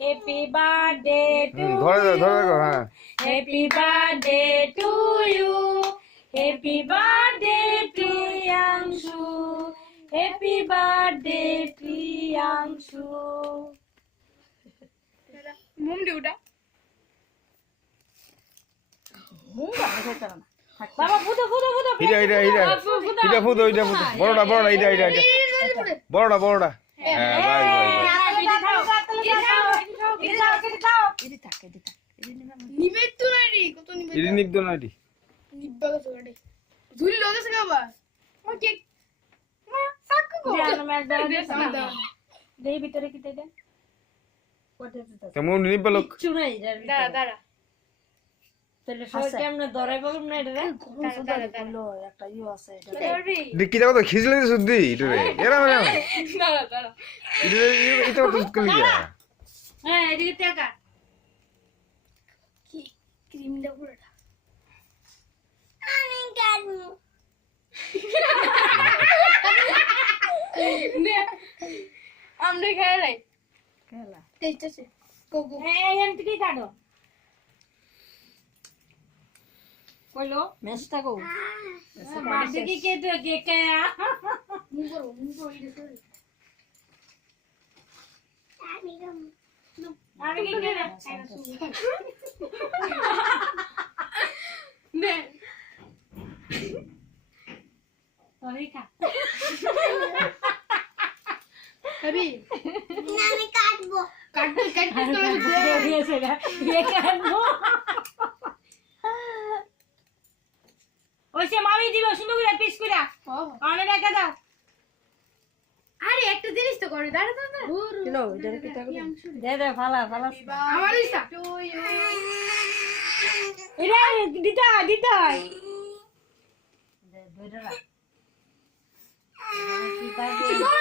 Happy birthday to ধরে you. দেখো হ্যাঁ Happy birthday to you. Happy birthday Priyanshu. Happy birthday Priyanshu. মুম দি উঠা মুম গাছে খেতে না বাবা ফুটো ফুটো ফুটো এটা ফুটো বড়টা এটা বড়টা হ্যাঁ বাই নিবে তো নাইরি কত নিবে এটা নিবদো না এটি নিব্বা কত গড়ে ঝুল লগেছে গাবা ও কেক মা সাকু গো দেই ভিতরে কি দেই কেমন নিবে লোক কিছু নাই দাঁড়া দাঁড়া তাহলে সব কেমনে ধরে পাবো না এটা দাঁড়া একটা ইউ আছে এটা কি দাও তো খিজলে সুদ্ধি এটা রে এরা মানে দাঁড়া এটা তো কলি গিয়া হ্যাঁ এদিকে টাকা কি ক্রিম দাও পুরোটা আমি কাটবো নে আমরা খাই লাই খেলা টেস্ট আছে কোকো এখান থেকে কাটো কইলো মেসটা গো মাসে কি কে তো কে কে মুম করো এটা আমি কি কে নে তোই খা আরে আমি কাটবো কাটতে করে দিয়েছে না ये কাটবো ওইসে মামি দিব সুন্দর করে পিস কইরা আমি রেখে দাও আরে একটা জিনিস তো করে দাঁড়া দাঁড়া কিলো এটারে কি টাকা দে দে ফালা আমার ইচ্ছা এরা দিতা দে ধরে রাখ কি পাবে